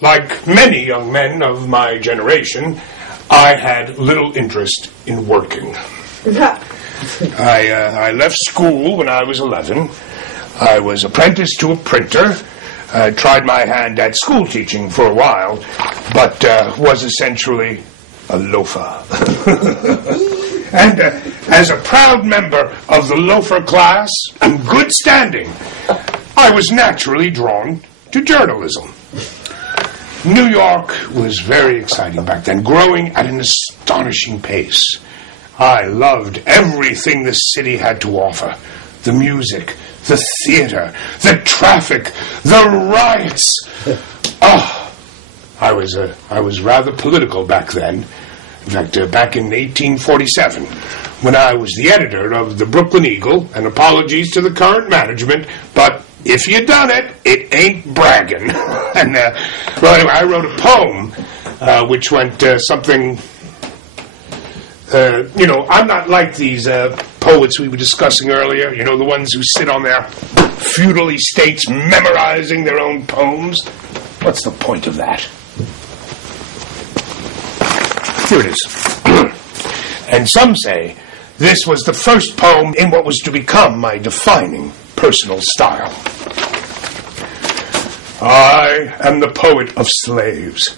Like many young men of my generation, I had little interest in working. I left school when I was 11. I was apprenticed to a printer. I tried my hand at school teaching for a while, but was essentially a loafer. And as a proud member of the loafer class, in good standing, I was naturally drawn to journalism. New York was very exciting back then, growing at an astonishing pace. I loved everything the city had to offer. The music, the theater, the traffic, the riots. Oh, I was rather political back then. In fact, back in 1847, when I was the editor of the Brooklyn Eagle, and apologies to the current management, but if you done it, it ain't bragging. And, well, anyway, I wrote a poem which went something, I'm not like these poets we were discussing earlier, the ones who sit on their feudal estates memorizing their own poems. What's the point of that? Here it is. And some say this was the first poem in what was to become my defining personal style. I am the poet of slaves,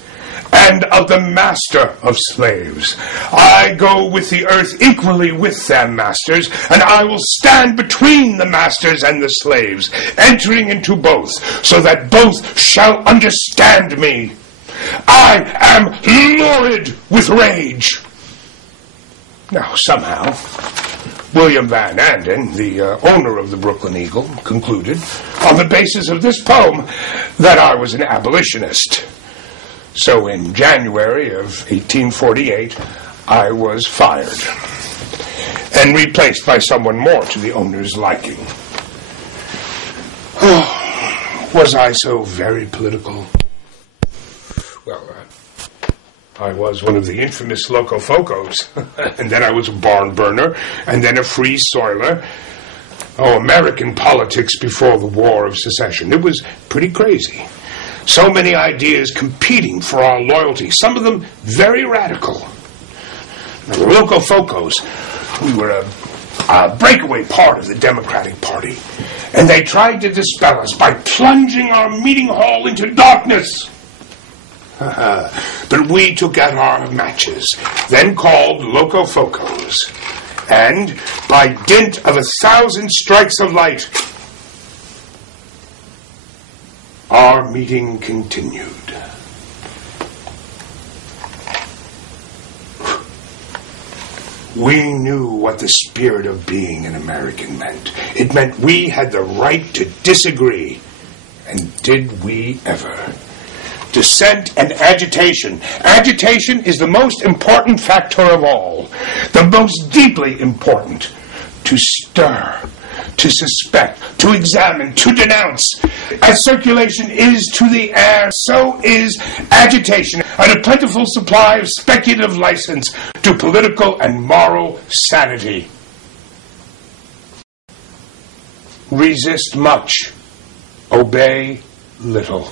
and of the master of slaves. I go with the earth equally with their masters, and I will stand between the masters and the slaves, entering into both, so that both shall understand me. I am lurid with rage. Now, somehow, William Van Anden, the owner of the Brooklyn Eagle, concluded, on the basis of this poem, that I was an abolitionist. So in January of 1848, I was fired and replaced by someone more to the owner's liking. Oh, was I so very political? Well, I was one of the infamous Locofocos, and then I was a barn burner, and then a free soiler. Oh, American politics before the War of Secession. It was pretty crazy. So many ideas competing for our loyalty, some of them very radical. The Locofocos, we were a breakaway part of the Democratic Party, and they tried to dispel us by plunging our meeting hall into darkness. But we took out our matches, then called Locofocos, and by dint of 1,000 strikes of light, our meeting continued. We knew what the spirit of being an American meant. It meant we had the right to disagree. And did we ever? Dissent and agitation. Agitation is the most important factor of all. The most deeply important. To stir, to suspect, to examine, to denounce. As circulation is to the air, so is agitation, and a plentiful supply of speculative license to political and moral sanity. Resist much, obey little.